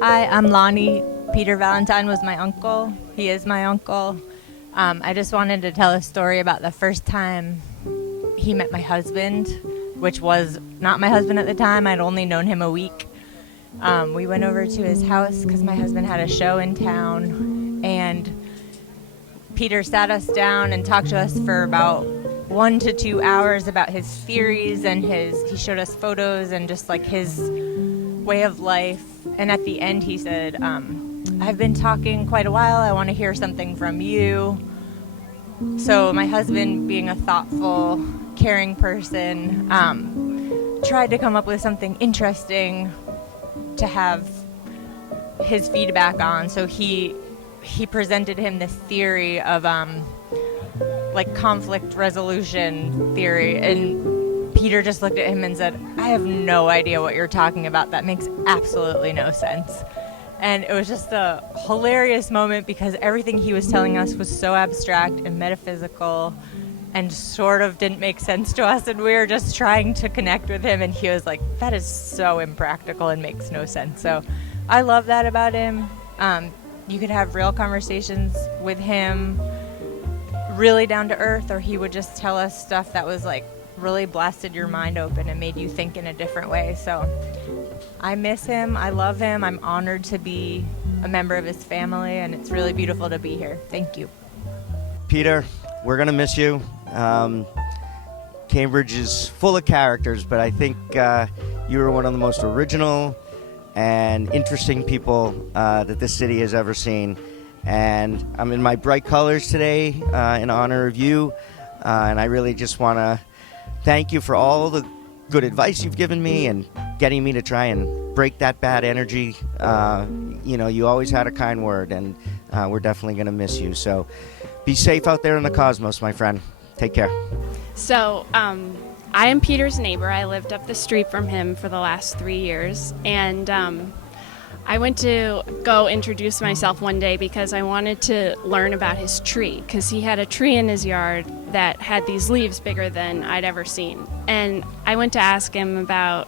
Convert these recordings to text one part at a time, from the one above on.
Hi, I'm Lonnie. Peter Valentine was my uncle. He is my uncle. I just wanted to tell a story about the first time he met my husband, which was not my husband at the time. I'd only known him a week. We went over to his house because my husband had a show in town, and Peter sat us down and talked to us for about 1 to 2 hours about his theories, and he showed us photos and just like his way of life. And at the end he said, I've been talking quite a while, I want to hear something from you. So my husband, being a thoughtful, caring person, tried to come up with something interesting to have his feedback on. So he presented him this theory of like conflict resolution theory, and Peter just looked at him and said, I have no idea what you're talking about. That makes absolutely no sense. And it was just a hilarious moment because everything he was telling us was so abstract and metaphysical and sort of didn't make sense to us. And we were just trying to connect with him. And he was like, that is so impractical and makes no sense. So I love that about him. You could have real conversations with him, really down to earth, or he would just tell us stuff that was like really blasted your mind open and made you think in a different way. So I miss him. I love him. I'm honored to be a member of his family, and it's really beautiful to be here. Thank you. Peter, we're going to miss you. Cambridge is full of characters, but I think you were one of the most original and interesting people that this city has ever seen. And I'm in my bright colors today in honor of you, and I really just want to thank you for all the good advice you've given me and getting me to try and break that bad energy. You always had a kind word, and we're definitely going to miss you. So be safe out there in the cosmos, my friend. Take care. So I am Peter's neighbor. I lived up the street from him for the last 3 years, and I went to go introduce myself one day because I wanted to learn about his tree, because he had a tree in his yard that had these leaves bigger than I'd ever seen. And I went to ask him about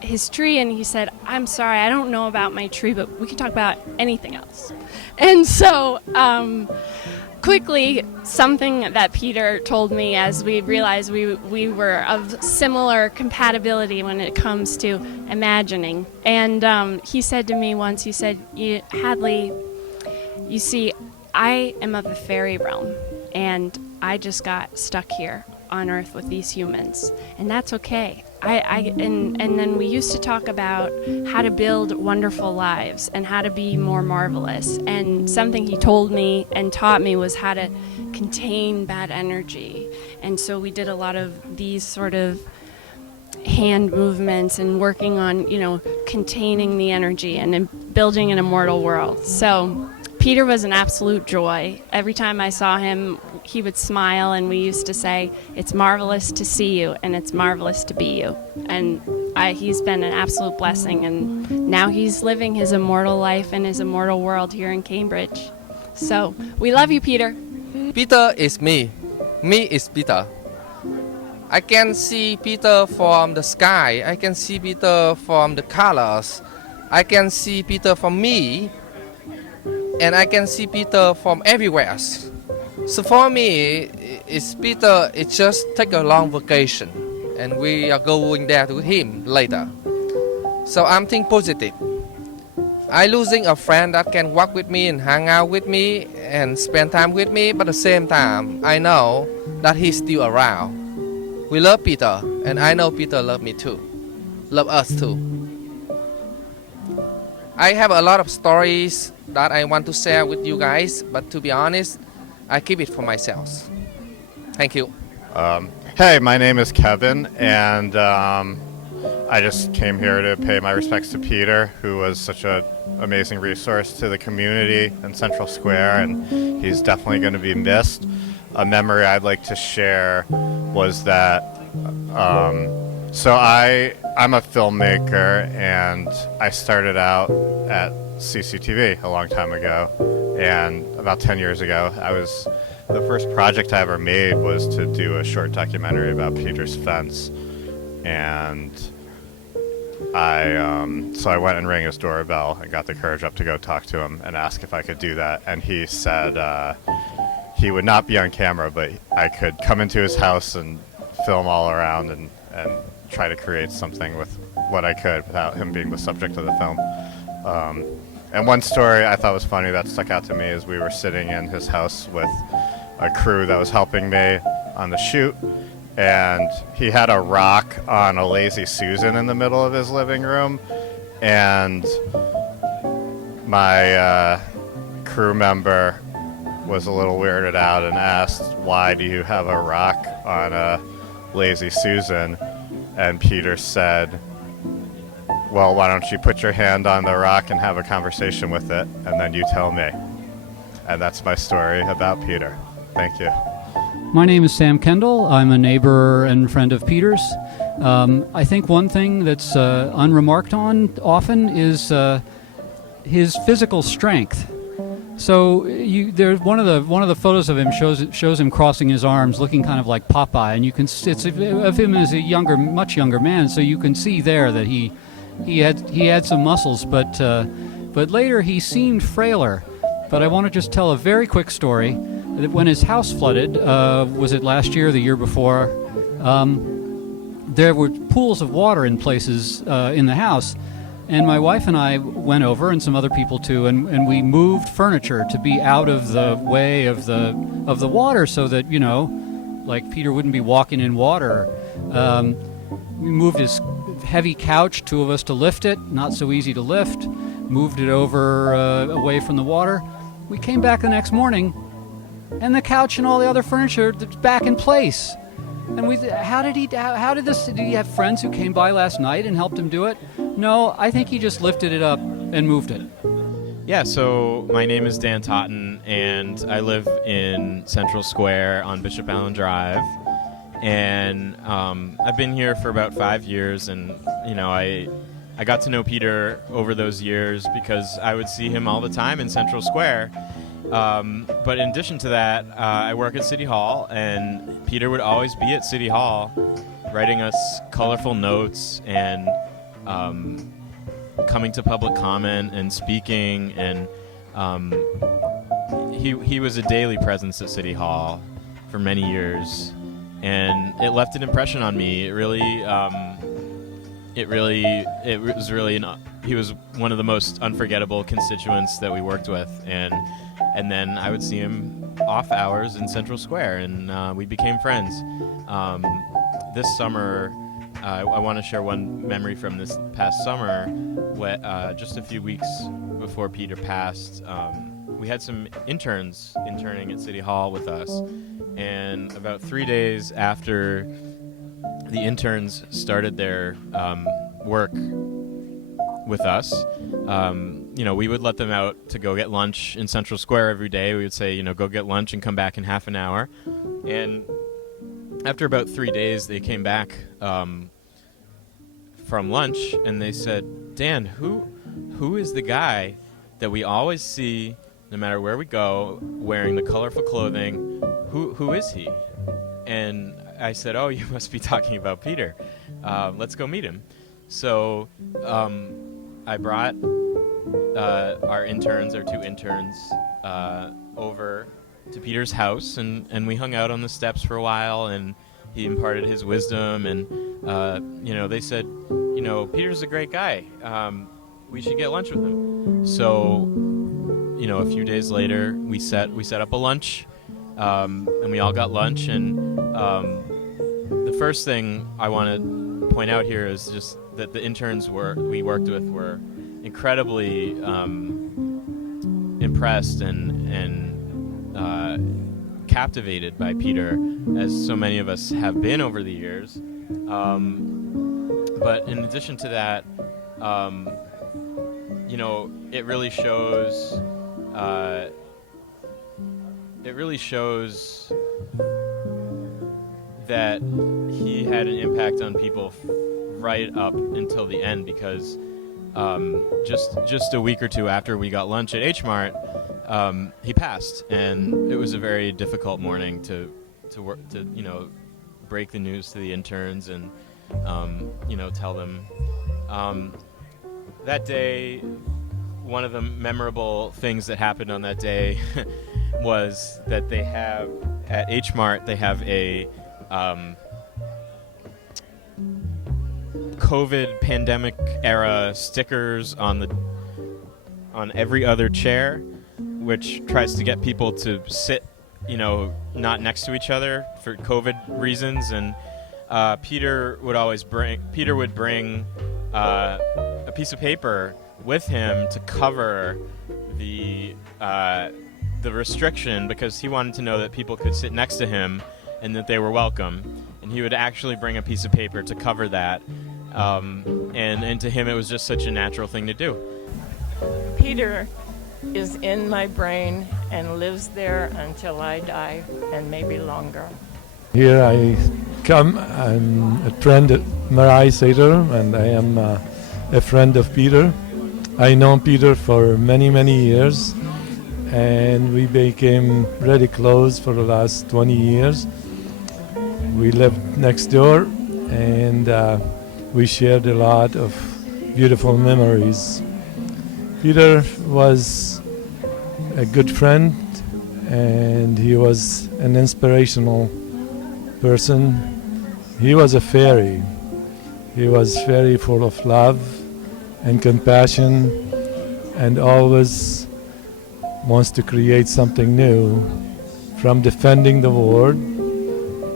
his tree, and he said, I'm sorry, I don't know about my tree, but we can talk about anything else. And so quickly, something that Peter told me as we realized we were of similar compatibility when it comes to imagining. And he said to me once, he said, Hadley, you see, I am of the fairy realm, and I just got stuck here on Earth with these humans, and that's okay. And then we used to talk about how to build wonderful lives and how to be more marvelous. And something he told me and taught me was how to contain bad energy. And so we did a lot of these sort of hand movements and working on, containing the energy and building an immortal world. So Peter was an absolute joy. Every time I saw him, he would smile, and we used to say, it's marvelous to see you, and it's marvelous to be you. And he's been an absolute blessing, and now he's living his immortal life in his immortal world here in Cambridge. So we love you, Peter. Peter is me. Me is Peter. I can see Peter from the sky. I can see Peter from the colors. I can see Peter from me. And I can see Peter from everywhere. So for me, it's Peter. It's just take a long vacation, and we are going there to him later. So I'm thinking positive. I losing a friend that can walk with me and hang out with me and spend time with me, but at the same time, I know that he's still around. We love Peter, and I know Peter love me too. Love us too. I have a lot of stories that I want to share with you guys, but to be honest, I keep it for myself. Thank you. Hey, my name is Kevin, and I just came here to pay my respects to Peter, who was such an amazing resource to the community in Central Square, and he's definitely going to be missed. A memory I'd like to share was that so I'm a filmmaker, and I started out at CCTV a long time ago, and about 10 years ago, the first project I ever made was to do a short documentary about Peter's fence, and So I went and rang his doorbell and got the courage up to go talk to him and ask if I could do that. And he said he would not be on camera, but I could come into his house and film all around and try to create something with what I could without him being the subject of the film. And one story I thought was funny that stuck out to me is we were sitting in his house with a crew that was helping me on the shoot, and he had a rock on a Lazy Susan in the middle of his living room, and my crew member was a little weirded out and asked, "Why do you have a rock on a Lazy Susan?" And Peter said, "Well, why don't you put your hand on the rock and have a conversation with it, and then you tell me." And that's my story about Peter. Thank you. My name is Sam Kendall. I'm a neighbor and friend of Peter's. I think one thing that's unremarked on often is his physical strength. So there's one of the photos of him shows him crossing his arms, looking kind of like Popeye, and you can it's of him as a much younger man. So you can see there that he had some muscles, but later he seemed frailer. But I want to just tell a very quick story. That when his house flooded, was it last year or the year before, there were pools of water in places in the house. And my wife and I went over, and some other people too, and we moved furniture to be out of the way of the water, so that, you know, like Peter wouldn't be walking in water. We moved his heavy couch, two of us to lift it, not so easy to lift. Moved it over away from the water. We came back the next morning, and the couch and all the other furniture is back in place. And how did he have friends who came by last night and helped him do it? No, I think he just lifted it up and moved it. Yeah, so my name is Dan Totten, and I live in Central Square on Bishop Allen Drive. And I've been here for about 5 years, and, you know, I got to know Peter over those years because I would see him all the time in Central Square. But in addition to that, I work at City Hall, and Peter would always be at City Hall writing us colorful notes and coming to public comment and speaking, and he was a daily presence at City Hall for many years, and it left an impression on me. He was one of the most unforgettable constituents that we worked with, and then I would see him off hours in Central Square, and we became friends. This summer, I want to share one memory from this past summer. Just a few weeks before Peter passed, we had some interns interning at City Hall with us, and about 3 days after the interns started their work with us, you know, we would let them out to go get lunch in Central Square every day. We would say, you know, go get lunch and come back in half an hour. And after about 3 days, they came back from lunch, and they said, "Dan, who is the guy that we always see, no matter where we go, wearing the colorful clothing? Who is he?" And I said, "Oh, you must be talking about Peter. Let's go meet him." So I brought our two interns, over to Peter's house, and we hung out on the steps for a while, and he imparted his wisdom, and you know, they said, you know, Peter's a great guy. We should get lunch with him. So, you know, a few days later, we set up a lunch, and we all got lunch, and the first thing I want to point out here is just that the interns we worked with were incredibly impressed and captivated by Peter, as so many of us have been over the years. But in addition to that, you know, it really shows that he had an impact on people right up until the end, because just a week or two after we got lunch at H Mart, he passed, and it was a very difficult morning to you know, break the news to the interns and you know, tell them That day, one of the memorable things that happened on that day was that they have, at H Mart, they have a COVID pandemic era stickers on every other chair, which tries to get people to sit, not next to each other for COVID reasons. And Peter would bring a piece of paper with him to cover the restriction, because he wanted to know that people could sit next to him and that they were welcome. And he would actually bring a piece of paper to cover that. And to him, it was just such a natural thing to do. Peter is in my brain and lives there until I die, and maybe longer. Here I come, I'm a friend of Marai Seder, and I am a friend of Peter. I know Peter for many, many years, and we became really close for the last 20 years. We lived next door, and we shared a lot of beautiful memories. Peter was a good friend, and he was an inspirational person. He was a fairy. He was very full of love and compassion, and always wants to create something new, from defending the world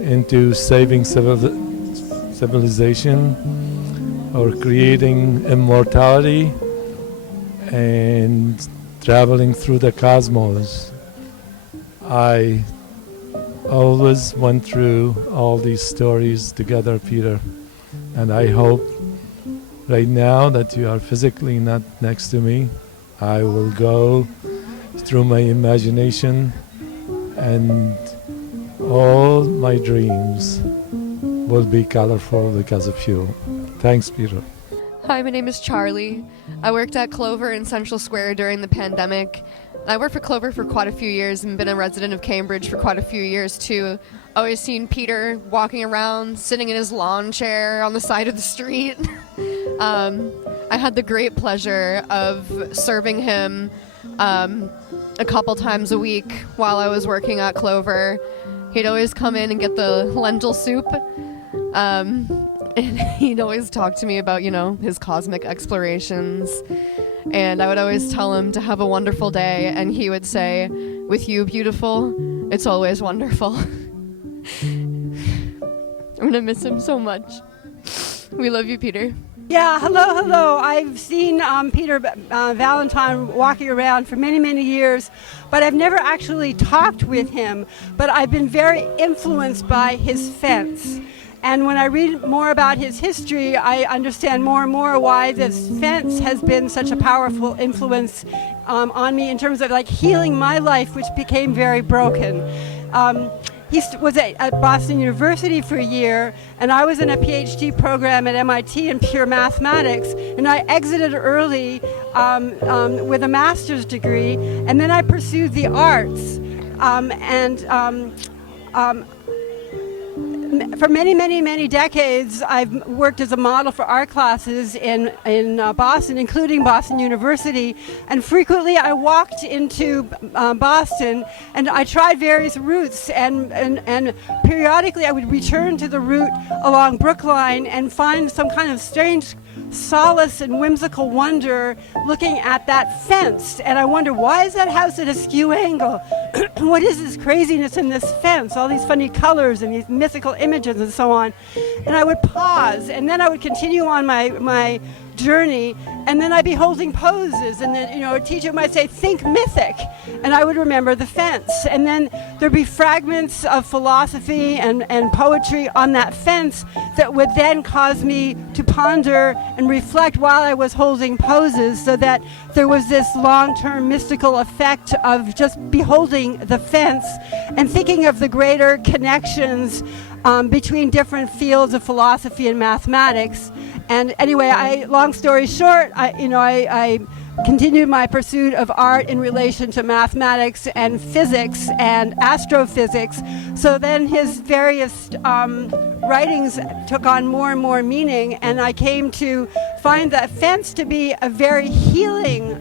into saving civilization, or creating immortality and traveling through the cosmos. I always went through all these stories together, Peter, and I hope right now that you are physically not next to me, I will go through my imagination, and all my dreams will be colorful because of you. Thanks, Peter. Hi, my name is Charlie. I worked at Clover in Central Square during the pandemic. I worked for Clover for quite a few years and been a resident of Cambridge for quite a few years too. Always seen Peter walking around, sitting in his lawn chair on the side of the street. I had the great pleasure of serving him a couple times a week while I was working at Clover. He'd always come in and get the lentil soup. And he'd always talk to me about, his cosmic explorations. And I would always tell him to have a wonderful day. And he would say, "With you, beautiful, it's always wonderful." I'm going to miss him so much. We love you, Peter. Yeah, hello. I've seen Peter Valentine walking around for many, many years, but I've never actually talked with him. But I've been very influenced by his fence. And when I read more about his history, I understand more and more why this fence has been such a powerful influence on me in terms of healing my life, which became very broken. He was at Boston University for a year, and I was in a PhD program at MIT in pure mathematics, and I exited early with a master's degree, and then I pursued the arts. For many, many, many decades, I've worked as a model for art classes in Boston, including Boston University. And frequently I walked into Boston and I tried various routes. And periodically I would return to the route along Brookline and find some kind of strange solace and whimsical wonder looking at that fence. And I wonder, why is that house at a skew angle? What is this craziness in this fence? All these funny colors and these mythical images and so on. And I would pause, and then I would continue on my journey, and then I'd be holding poses, and then a teacher might say, "Think mythic," and I would remember the fence, and then there'd be fragments of philosophy and poetry on that fence that would then cause me to ponder and reflect while I was holding poses, so that there was this long-term mystical effect of just beholding the fence and thinking of the greater connections between different fields of philosophy and mathematics. And anyway, long story short, I continued my pursuit of art in relation to mathematics and physics and astrophysics. So then his various writings took on more and more meaning, and I came to find that fence to be a very healing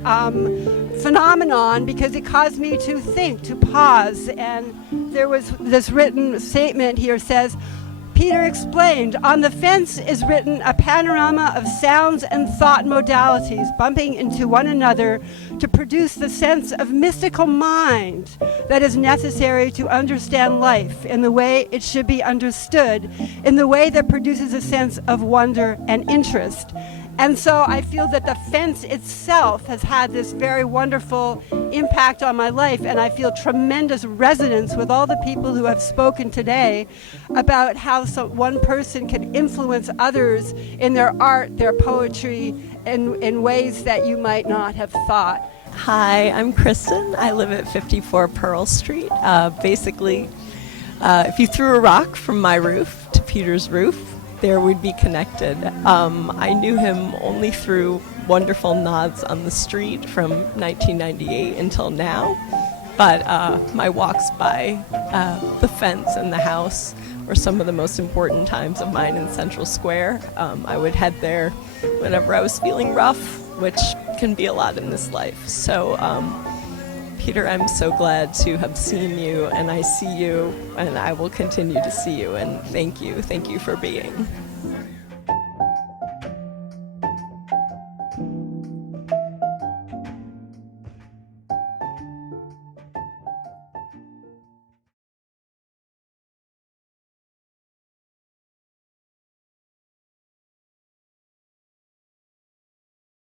phenomenon, because it caused me to think, to pause. And there was this written statement here says, Peter explained, on the fence is written a panorama of sounds and thought modalities bumping into one another to produce the sense of mystical mind that is necessary to understand life in the way it should be understood, in the way that produces a sense of wonder and interest. And so I feel that the fence itself has had this very wonderful impact on my life, and I feel tremendous resonance with all the people who have spoken today about how one person can influence others in their art, their poetry, in ways that you might not have thought. Hi, I'm Kristen. I live at 54 Pearl Street. Basically, if you threw a rock from my roof to Peter's roof, there would be connected. I knew him only through wonderful nods on the street from 1998 until now, but my walks by the fence and the house were some of the most important times of mine in Central Square. I would head there whenever I was feeling rough, which can be a lot in this life. So Peter, I'm so glad to have seen you, and I see you, and I will continue to see you, and thank you for being.